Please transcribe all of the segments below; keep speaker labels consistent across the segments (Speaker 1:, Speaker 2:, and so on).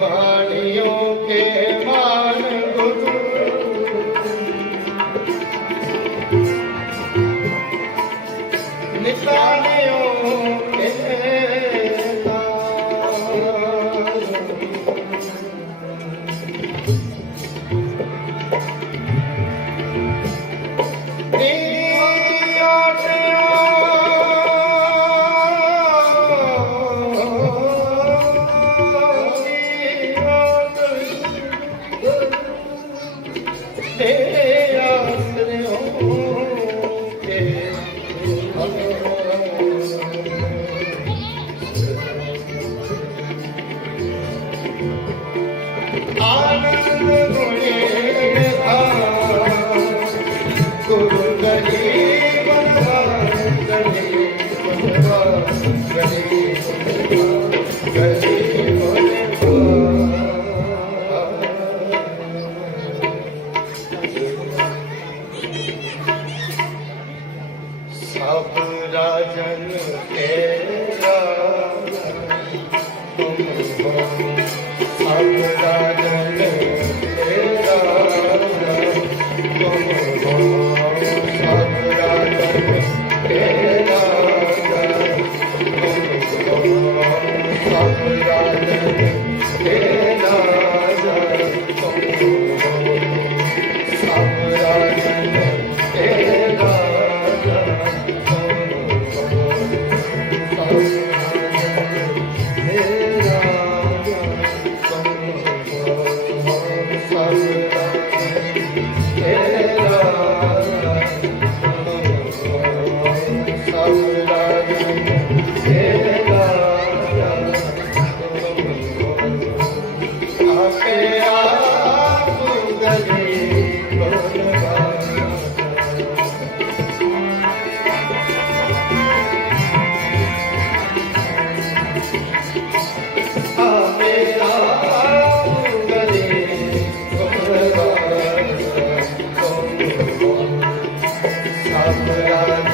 Speaker 1: Wani Okay. Ram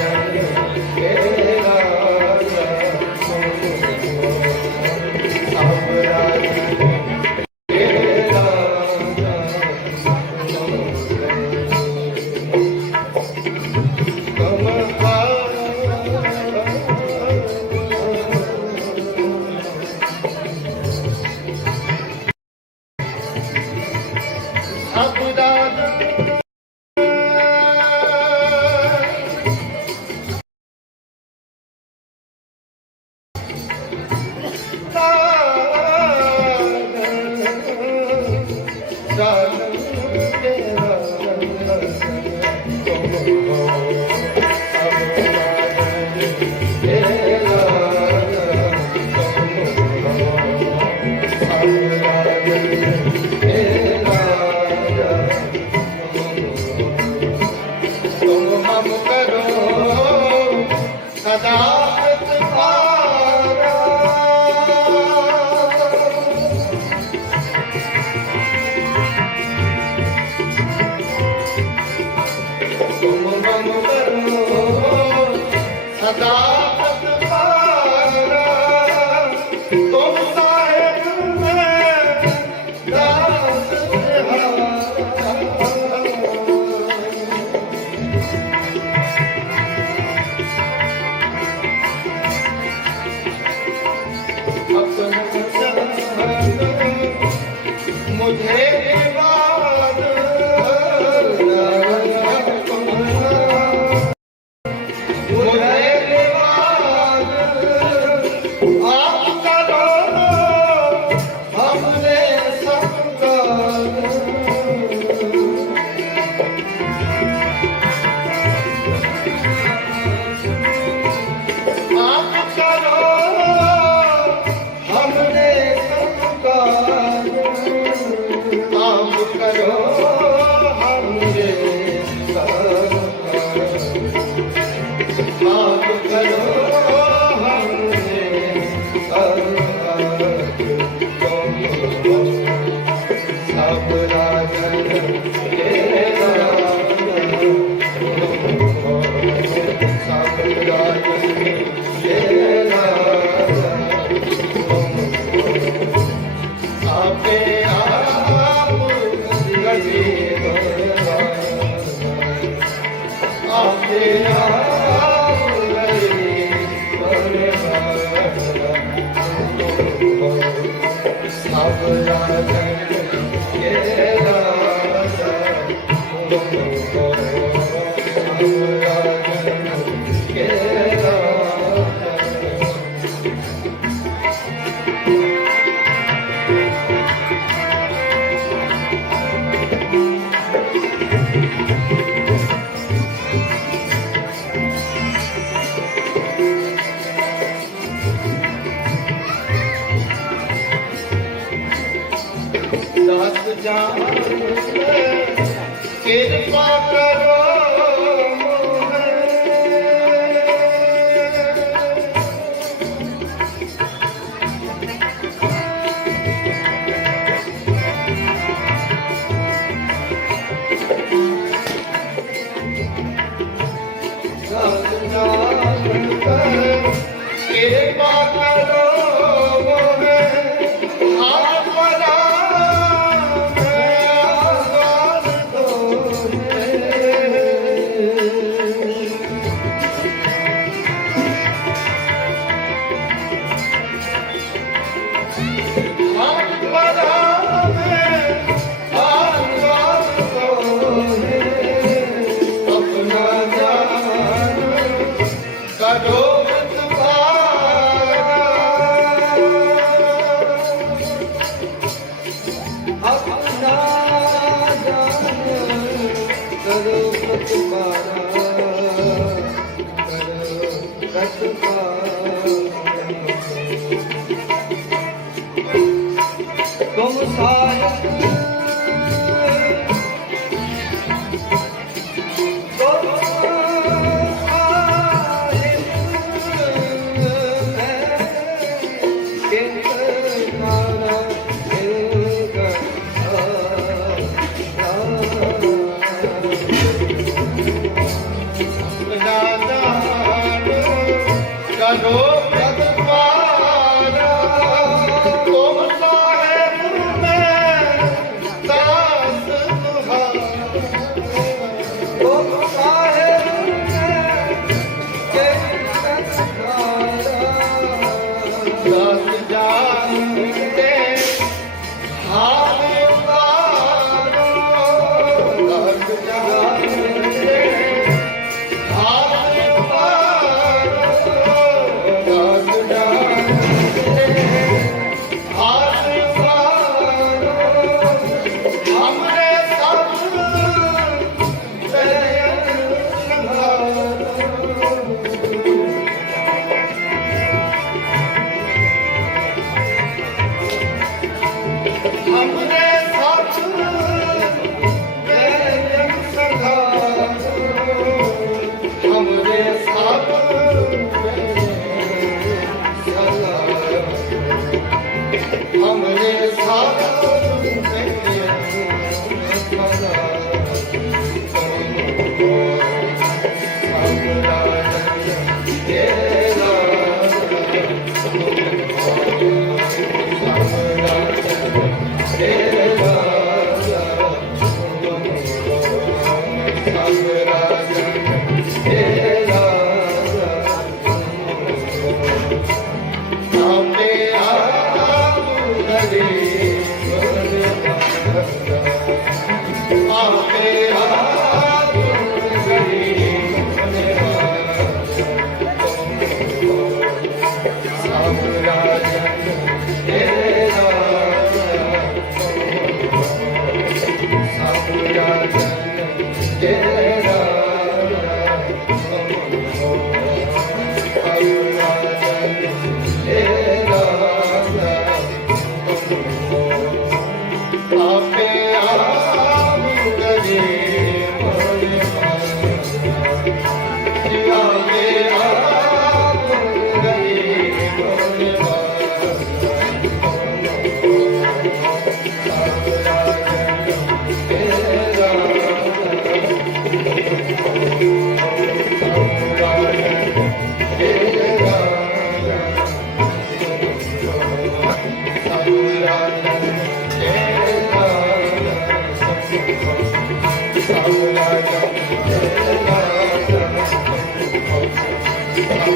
Speaker 1: ਸਾਇ Yeah.